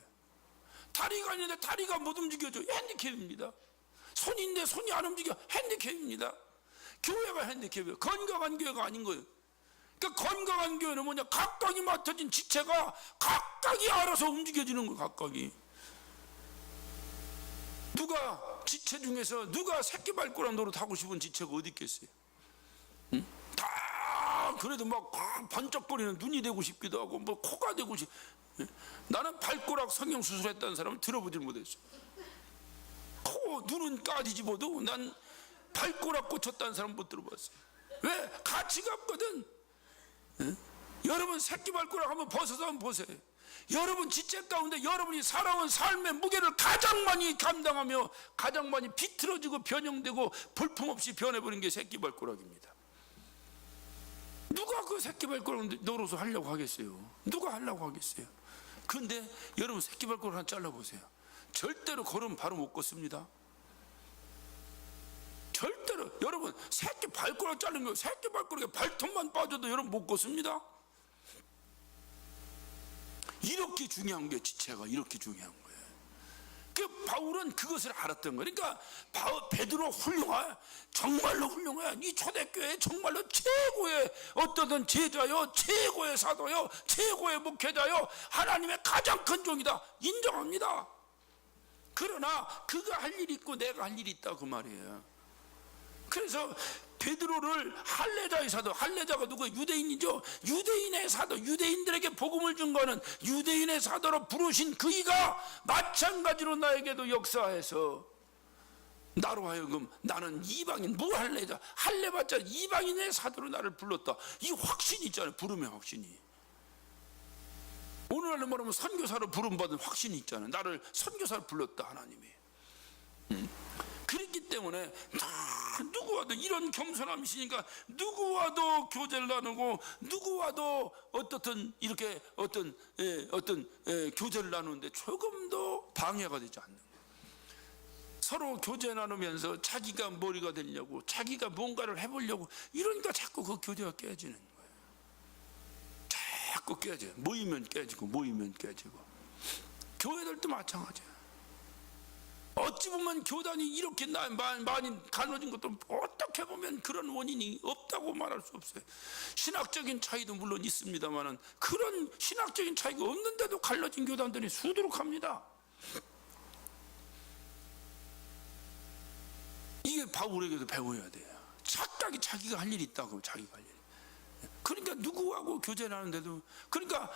다리가 있는데 다리가 못 움직여져. 핸디캡입니다. 손인데 손이 안 움직여. 핸디캡입니다. 교회가 핸디캡이에요. 건강한 교회가 아닌 거예요. 그러니까 건강한 교회는 뭐냐? 각각이 맡아진 지체가 각각이 알아서 움직여지는 거예요. 각각이. 누가 지체 중에서 누가 새끼발가락 노릇 하고 싶은 지체가 어디 있겠어요? 응? 다 그래도 막 번쩍거리는 눈이 되고 싶기도 하고 뭐 코가 되고 싶. 나는 발가락 성형 수술했다는 사람을 들어보질 못했어. 코 눈은 까뒤집어도 난 발가락 꽂혔다는 사람 못 들어봤어요. 왜? 가치가 없거든. 응? 여러분 새끼발가락 한번 벗어서 한번 보세요. 여러분 지체 가운데 여러분이 살아온 삶의 무게를 가장 많이 감당하며 가장 많이 비틀어지고 변형되고 볼품없이 변해버린 게 새끼발가락입니다. 누가 그 새끼발가락 노릇을 하려고 하겠어요? 누가 하려고 하겠어요? 그런데 여러분 새끼발가락 하나 잘라보세요. 절대로 걸으면 바로 못 걷습니다. 절대로. 여러분 새끼 발가락 자른 거 새끼 발가락에 발톱만 빠져도 여러분 못 걷습니다. 이렇게 중요한 게 지체가 이렇게 중요한 거예요. 그 바울은 그것을 알았던 거예요. 그러니까 베드로 훌륭해. 정말로 훌륭해. 이 초대교회 정말로 최고의 어떠든 제자요, 최고의 사도요, 최고의 목회자요, 하나님의 가장 큰 종이다. 인정합니다. 그러나 그가 할 일이 있고 내가 할 일이 있다 그 말이에요. 그래서 베드로를 할례자의 사도, 할례자가 누구? 유대인이죠. 유대인의 사도, 유대인들에게 복음을 준 거는 유대인의 사도로 부르신 그이가 마찬가지로 나에게도 역사해서 나로 하여금 나는 이방인, 무할례자, 할례받자 이방인의 사도로 나를 불렀다. 이 확신이 있잖아요. 부름의 확신이. 오늘날로 말하면 선교사로 부름받은 확신이 있잖아요. 나를 선교사로 불렀다 하나님이. 그렇기 때문에 누구와도 이런 겸손함이시니까 누구와도 교제를 나누고 누구와도 어떻든 이렇게 어떤 교제를 나누는데 조금도 방해가 되지 않는 거예요. 서로 교제 나누면서 자기가 머리가 되려고, 자기가 뭔가를 해보려고 이러니까 자꾸 그 교제가 깨지는 거예요. 자꾸 깨져요. 모이면 깨지고 모이면 깨지고. 교회들도 마찬가지예요. 어찌 보면 교단이 이렇게 많이 갈라진 것도 어떻게 보면 그런 원인이 없다고 말할 수 없어요. 신학적인 차이도 물론 있습니다만 그런 신학적인 차이가 없는데도 갈라진 교단들이 수두룩합니다. 이게 바울에게도 배워야 돼요. 착각이 자기가 할 일이 있다고. 자기가 할 일. 그러니까 누구하고 교제를 하는데도, 그러니까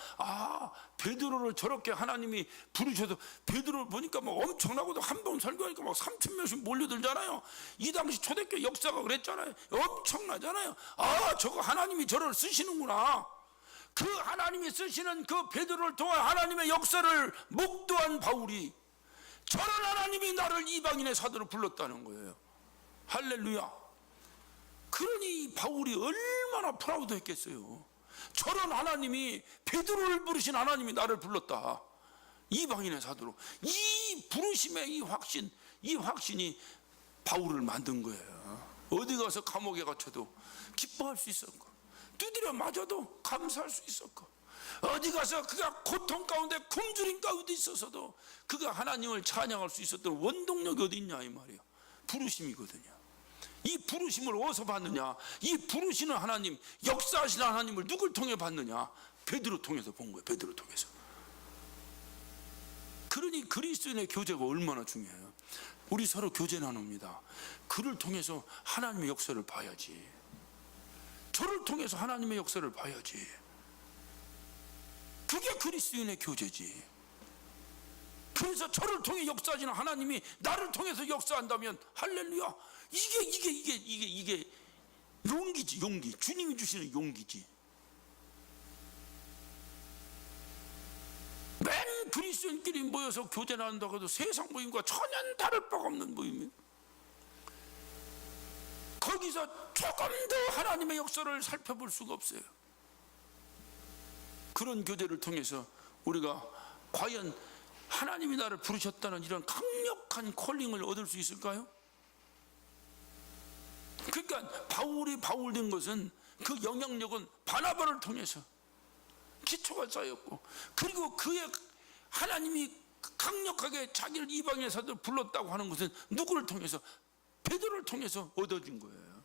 베드로를 저렇게 하나님이 부르셔도, 베드로를 보니까 막 엄청나고도 한 번 설교하니까 막 3,000명씩 몰려들잖아요. 이 당시 초대교회 역사가 그랬잖아요. 엄청나잖아요. 저거 하나님이 저를 쓰시는구나. 그 하나님이 쓰시는 그 베드로를 통해 하나님의 역사를 목도한 바울이, 저런 하나님이 나를 이방인의 사도로 불렀다는 거예요. 할렐루야. 그러니 바울이 얼마나 프라우드했겠어요. 저런 하나님이, 베드로를 부르신 하나님이 나를 불렀다, 이방인의 사도로. 이 부르심의 이 확신이 바울을 만든 거예요. 어디 가서 감옥에 갇혀도 기뻐할 수 있었고, 두드려 맞아도 감사할 수 있었고, 어디 가서 그가 고통 가운데 굶주림 가운데 있어서도 그가 하나님을 찬양할 수 있었던 원동력이 어디 있냐 이 말이에요. 부르심이거든요. 이 부르심을 어디서 받느냐? 이 부르시는 하나님, 역사하시는 하나님을 누굴 통해 받느냐? 베드로 통해서 본 거예요. 베드로 통해서. 그러니 그리스도인의 교제가 얼마나 중요해요. 우리 서로 교제 나눕니다. 그를 통해서 하나님의 역사를 봐야지. 저를 통해서 하나님의 역사를 봐야지. 그게 그리스도인의 교제지. 그래서 저를 통해 역사하시는 하나님이 나를 통해서 역사한다면 할렐루야. 이게 용기지, 용기. 주님이 주시는 용기지. 맨 그리스도인끼리 모여서 교제 나눈다고 해도 세상 모임과 전혀 다를 바가 없는 모임이에요. 거기서 조금 더 하나님의 역사를 살펴볼 수가 없어요. 그런 교제를 통해서 우리가 과연 하나님이 나를 부르셨다는 이런 강력한 콜링을 얻을 수 있을까요? 그러니까 바울이 바울 된 것은, 그 영향력은 바나바를 통해서 기초가 쌓였고, 그리고 그의 하나님이 강력하게 자기를 이방인의 사도로 불렀다고 하는 것은 누구를 통해서? 베드로를 통해서 얻어진 거예요.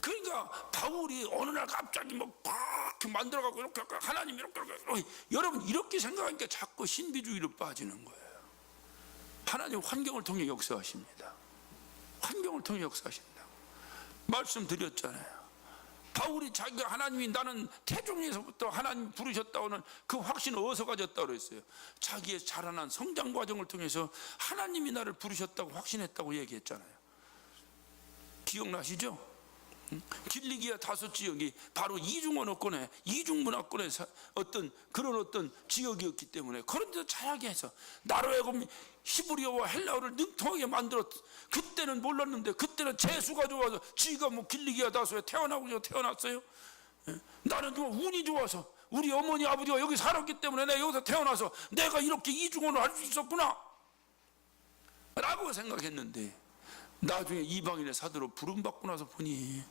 그러니까 바울이 어느 날 갑자기 이렇게 만들어가고 이렇게 하나님 이렇게 여러분 이렇게 생각하니까 자꾸 신비주의로 빠지는 거예요. 하나님 환경을 통해 역사하십니다. 환경을 통해 역사하신다고 말씀드렸잖아요. 바울이 자기가 하나님이 나는 태중에서부터 하나님 부르셨다고는 그 확신을 어디서 가졌다고 그랬어요? 자기의 자라난 성장 과정을 통해서 하나님이 나를 부르셨다고 확신했다고 얘기했잖아요. 기억나시죠? 길리기아 다섯 지역이 바로 이중언어권의, 이중문화권의 어떤 지역이었기 때문에 그런 데서 자라게 해서 나로 하여금 히브리어와 헬라어를 능통하게 만들었. 그때는 몰랐는데, 그때는 재수가 좋아서 지가 길리기아 다소에 태어났어요. 나는 좀 운이 좋아서 우리 어머니 아버지가 여기 살았기 때문에 내가 여기서 태어나서 내가 이렇게 이중언어 할 수 있었구나 라고 생각했는데, 나중에 이방인의 사도로 부름받고 나서 보니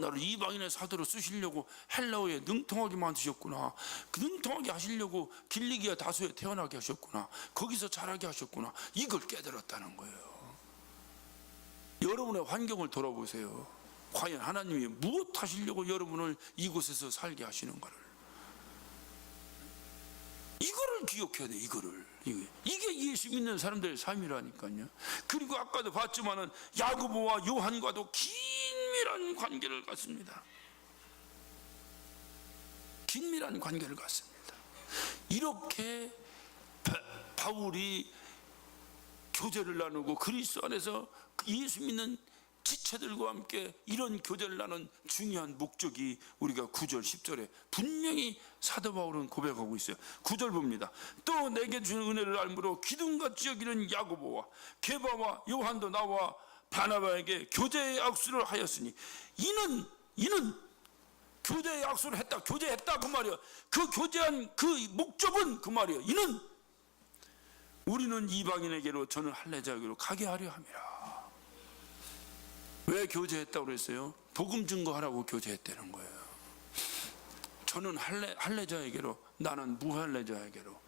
나를 이방인의 사도로 쓰시려고 헬라어에 능통하게 만드셨구나. 능통하게 하시려고 길리기아 다소에 태어나게 하셨구나. 거기서 자라게 하셨구나. 이걸 깨달았다는 거예요. 여러분의 환경을 돌아보세요. 과연 하나님이 무엇 하시려고 여러분을 이곳에서 살게 하시는가를, 이거를 이거를 기억해야 돼. 이게 예수 믿는 사람들의 삶이라니까요. 그리고 아까도 봤지만은 야고보와 요한과도 긴밀한 관계를 갖습니다. 긴밀한 관계를 갖습니다. 이렇게 바울이 교제를 나누고 그리스도 안에서 예수 믿는 지체들과 함께 이런 교제를 나눈 중요한 목적이 우리가 9절 10절에 분명히 사도 바울은 고백하고 있어요. 9절 봅니다. 또 내게 주는 은혜를 알므로 기둥같이 여기는 야고보와 게바와 요한도 나와 바나바에게 교제의 악수를 하였으니 이는 교제의 악수를 했다. 교제했다 그 말이야. 그 교제한 그 목적은 그 말이야. 이는 우리는 이방인에게로 저는 할례자에게로 가게 하려 함이라. 왜 교제했다고 그랬어요? 복음 증거하라고 교제했다는 거예요. 저는 할례자에게로, 나는 무할례자에게로,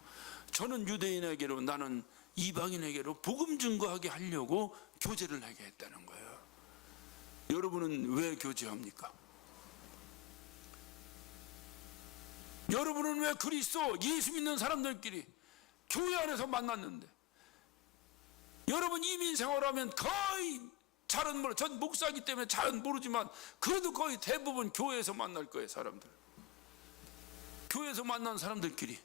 저는 유대인에게로, 나는 이방인에게로 복음 증거하게 하려고 교제를 하게 했다는 거예요. 여러분은 왜 교제합니까? 여러분은 왜 그리스도 예수 믿는 사람들끼리 교회 안에서 만났는데, 여러분 이민 생활하면 거의 잘은 모르, 전 목사이기 때문에 잘은 모르지만 그래도 거의 대부분 교회에서 만날 거예요. 사람들 교회에서 만난 사람들끼리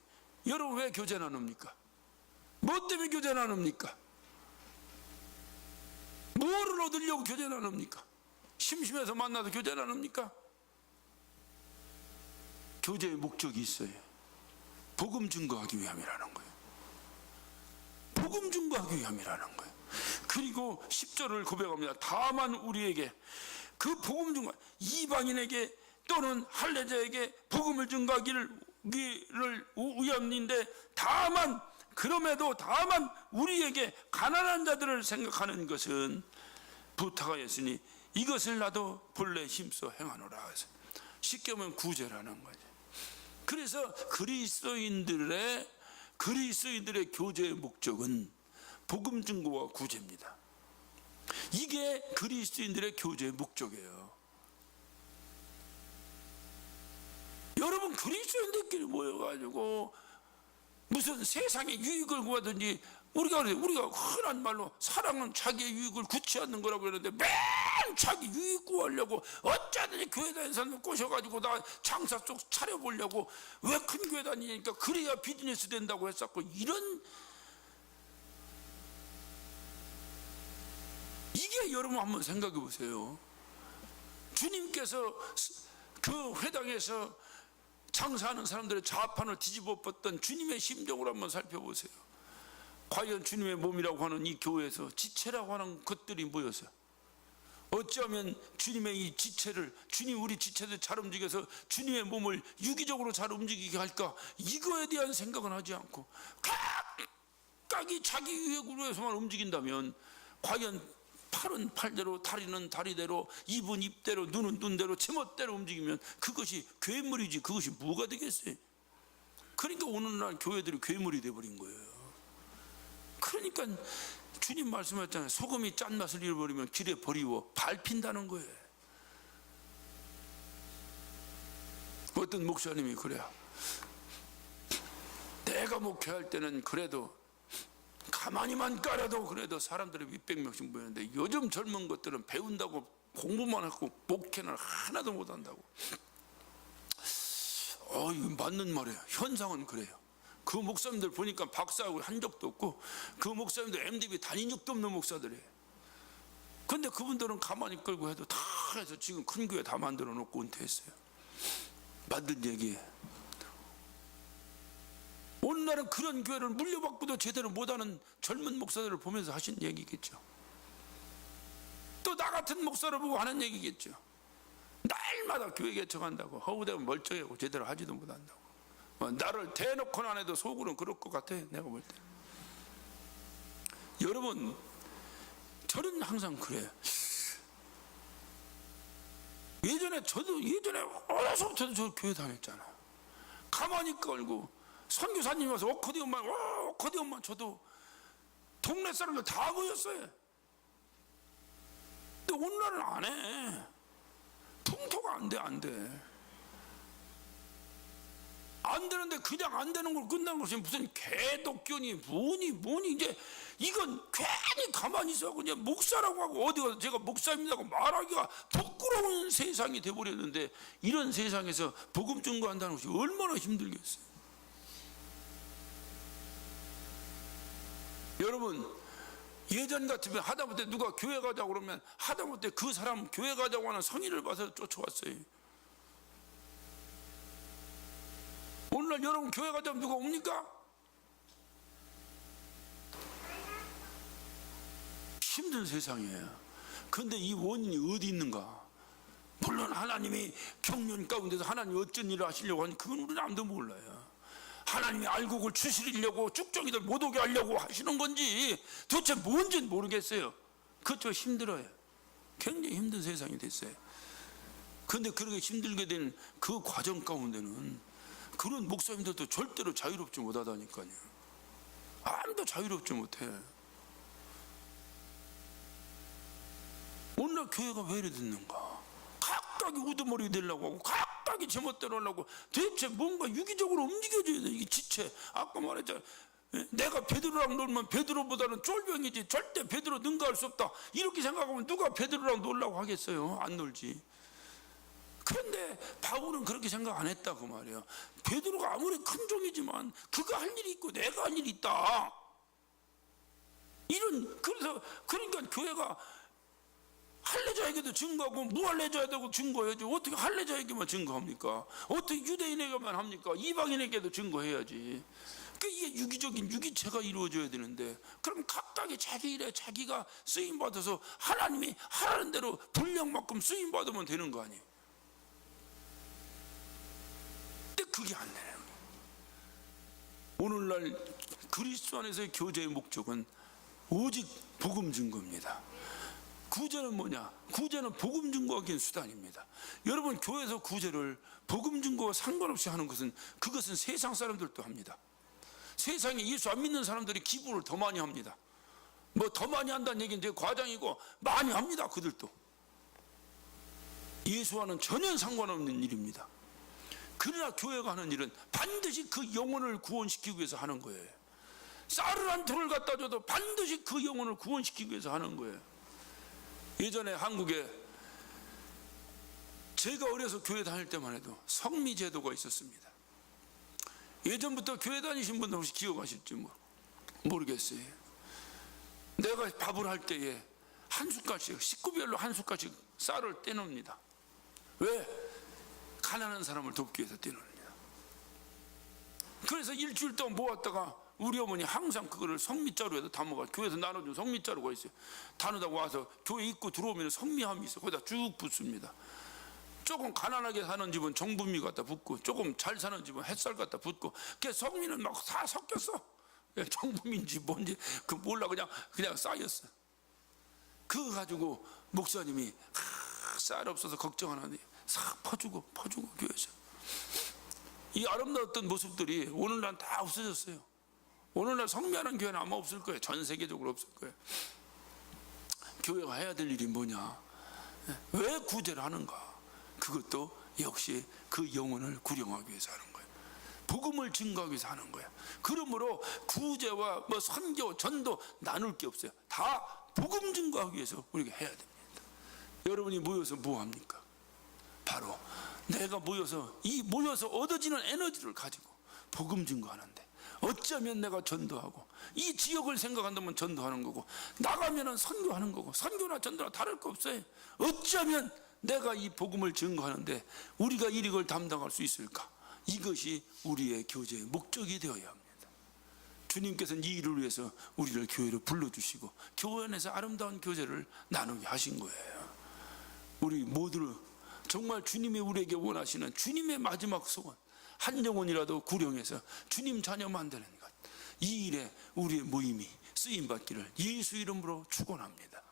여러분 왜 교제 나눕니까? 뭐 때문에 교제 나눕니까? 뭐를 얻으려고 교제 나눕니까? 심심해서 만나서 교제 나눕니까? 교제의 목적이 있어요. 복음 증거하기 위함이라는 거예요. 복음 증거하기 위함이라는 거예요. 그리고 10절을 고백합니다. 다만 우리에게 그 복음 증거, 이방인에게 또는 할례자에게 복음을 증거하기를 위함인데, 다만 우리에게 가난한 자들을 생각하는 것은 부탁하였으니 이것을 나도 본래 힘써 행하노라. 쉽게 보면 구제라는 거죠. 그래서 그리스도인들의 교제의 목적은 복음 증거와 구제입니다. 이게 그리스도인들의 교제의 목적이에요. 여러분 그리스도인들끼리 모여가지고 무슨 세상의 유익을 구하든지, 우리가 흔한 말로 사랑은 자기의 유익을 구치 않는 거라고 그러는데, 맨 자기 유익 구하려고 어쩌든지 교회 다니는 사람 꼬셔가지고 나 장사 쪽 차려보려고, 왜 큰 교회 다니니까 그래야 비즈니스 된다고 했었고, 이게 여러분 한번 생각해 보세요. 주님께서 그 회당에서 장사하는 사람들의 좌판을 뒤집어 뻗던 주님의 심정을 한번 살펴보세요. 과연 주님의 몸이라고 하는 이 교회에서 지체라고 하는 것들이 모여서 어쩌면 주님의 이 지체를, 우리 지체들 잘 움직여서 주님의 몸을 유기적으로 잘 움직이게 할까, 이거에 대한 생각은 하지 않고 각각이 자기 유익으로 해서만 움직인다면, 과연 팔은 팔대로, 다리는 다리대로, 입은 입대로, 눈은 눈대로, 제멋대로 움직이면 그것이 괴물이지 그것이 뭐가 되겠어요? 그러니까 오늘날 교회들이 괴물이 되어버린 거예요. 그러니까 주님 말씀하셨잖아요. 소금이 짠맛을 잃어버리면 길에 버리워 밟힌다는 거예요. 어떤 목사님이 그래요. 내가 목회할 때는 그래도 가만히만 깔아도 그래도 사람들이 몇백 명씩 모였는데, 요즘 젊은 것들은 배운다고 공부만 하고 목회는 하나도 못한다고. 이거 맞는 말이에요. 현상은 그래요. 그 목사님들 보니까 박사하고 한 적도 없고, 그 목사님들 MDB 다닌 적도 없는 목사들이에요. 근데 그분들은 가만히 끌고 해도 다 해서 지금 큰 교회 다 만들어 놓고 은퇴했어요. 만든 얘기예요. 오늘날은 그런 교회를 물려받고도 제대로 못하는 젊은 목사들을 보면서 하신 얘기겠죠. 또 나 같은 목사를 보고 하는 얘기겠죠. 날마다 교회 개척한다고 허우대고 멀쩡하고 제대로 하지도 못한다고. 나를 대놓고는 안 해도 속으로는 그럴 것 같아, 내가 볼 때. 여러분, 저는 항상 그래요. 예전에 어려서부터 저 교회 다녔잖아요. 가만히 끌고 선교사님이 와서 어코디언만 쳐도 동네 사람들 다 모였어요. 근데 오늘날은 안 해. 통토가 안 돼. 안 되는데 그냥 안 되는 걸 끝난 것이 무슨 개독견이 뭐니 이제 이건 괜히 가만히 있어 그냥 목사라고 하고 어디 가서 제가 목사입니다고 말하기가 부끄러운 세상이 돼버렸는데, 이런 세상에서 복음 증거한다는 것이 얼마나 힘들겠어요. 여러분, 예전 같으면 하다못해 누가 교회 가자고 그러면 하다못해 그 사람 교회 가자고 하는 성의를 봐서 쫓아왔어요. 오늘날 여러분 교회 가자면 누가 옵니까? 힘든 세상이에요. 그런데 이 원인이 어디 있는가? 물론 하나님이 경륜 가운데서 하나님이 어쩐 일을 하시려고 하니 그건 우리는 아무도 몰라요. 하나님이 알곡을 추스리려고 쭉정이들 못 오게 하려고 하시는 건지 도대체 뭔지는 모르겠어요. 그것도 힘들어요. 굉장히 힘든 세상이 됐어요. 그런데 그렇게 힘들게 된 그 과정 가운데는 그런 목사님들도 절대로 자유롭지 못하다니까요. 아무도 자유롭지 못해. 오늘날 교회가 왜 이래 됐는가? 각각이 우두머리 되려고 하고 각각이 제멋대로 하려고. 대체 뭔가 유기적으로 움직여줘야 돼. 이게 지체. 아까 말했잖아, 내가 베드로랑 놀면 베드로보다는 쫄병이지 절대 베드로 능가할 수 없다, 이렇게 생각하면 누가 베드로랑 놀라고 하겠어요? 안 놀지. 그런데 바울은 그렇게 생각 안 했다고 말이에요. 베드로가 아무리 큰 종이지만 그가 할 일이 있고 내가 할 일이 있다. 그래서 그러니까 교회가 할례자에게도 증거하고 무할례자에게도 증거해야지. 어떻게 할례자에게만 증거합니까? 어떻게 유대인에게만 합니까? 이방인에게도 증거해야지. 그러니까 이게 유기적인 유기체가 이루어져야 되는데, 그럼 각각이 자기 일에 자기가 쓰임받아서 하나님이 하라는 대로 분량만큼 쓰임받으면 되는 거 아니에요? 근데 그게 안 되는 거예요. 오늘날 그리스도 안에서의 교제의 목적은 오직 복음 증거입니다. 구제는 뭐냐? 구제는 복음 증거하기엔 수단입니다. 여러분, 교회에서 구제를 복음 증거와 상관없이 하는 것은 그것은 세상 사람들도 합니다. 세상에 예수 안 믿는 사람들이 기부를 더 많이 합니다. 뭐 더 많이 한다는 얘기는 되게 과장이고 많이 합니다. 그들도. 예수와는 전혀 상관없는 일입니다. 그러나 교회가 하는 일은 반드시 그 영혼을 구원시키기 위해서 하는 거예요. 쌀을 한 톨을 갖다 줘도 반드시 그 영혼을 구원시키기 위해서 하는 거예요. 예전에 한국에 제가 어려서 교회 다닐 때만 해도 성미제도가 있었습니다. 예전부터 교회 다니신 분들 혹시 기억하실지 모르겠어요. 내가 밥을 할 때에 한 숟갈씩, 식구별로 한 숟갈씩 쌀을 떼놓습니다. 왜? 가난한 사람을 돕기 위해서 떼놓습니다. 그래서 일주일 동안 모았다가 우리 어머니 항상 그거를 성미자루에다 담아가 교회에서 나눠준 성미자루가 있어요. 다누다가 와서 교회 입구 들어오면 성미함이 있어. 거기다 쭉 붓습니다. 조금 가난하게 사는 집은 정분미 갖다 붓고, 조금 잘 사는 집은 햇살 갖다 붓고, 그 성미는 막 다 섞였어. 정분미인지 뭔지 그 몰라, 그냥 쌓였어. 그거 가지고 목사님이 쌀 없어서 걱정하는데 싹 퍼주고 교회에서. 이 아름다웠던 모습들이 오늘날 다 없어졌어요. 오늘날 성미하는 교회는 아마 없을 거예요. 전 세계적으로 없을 거예요. 교회가 해야 될 일이 뭐냐? 왜 구제를 하는가? 그것도 역시 그 영혼을 구령하기 위해서 하는 거예요. 복음을 증거하기 위해서 하는 거예요. 그러므로 구제와 뭐 선교, 전도 나눌 게 없어요. 다 복음 증거하기 위해서 우리가 해야 됩니다. 여러분이 모여서 뭐 합니까? 바로 내가 모여서 얻어지는 에너지를 가지고 복음 증거하는데, 어쩌면 내가 전도하고 이 지역을 생각한다면 전도하는 거고, 나가면은 선교하는 거고, 선교나 전도나 다를 거 없어요. 어쩌면 내가 이 복음을 증거하는데 우리가 이걸 담당할 수 있을까? 이것이 우리의 교제의 목적이 되어야 합니다. 주님께서는 이 일을 위해서 우리를 교회로 불러주시고 교회 안에서 아름다운 교제를 나누게 하신 거예요. 우리 모두 정말 주님이 우리에게 원하시는 주님의 마지막 소원, 한 영혼이라도 구령해서 주님 자녀 만드는 것, 이 일에 우리의 모임이 쓰임받기를 예수 이름으로 축원합니다.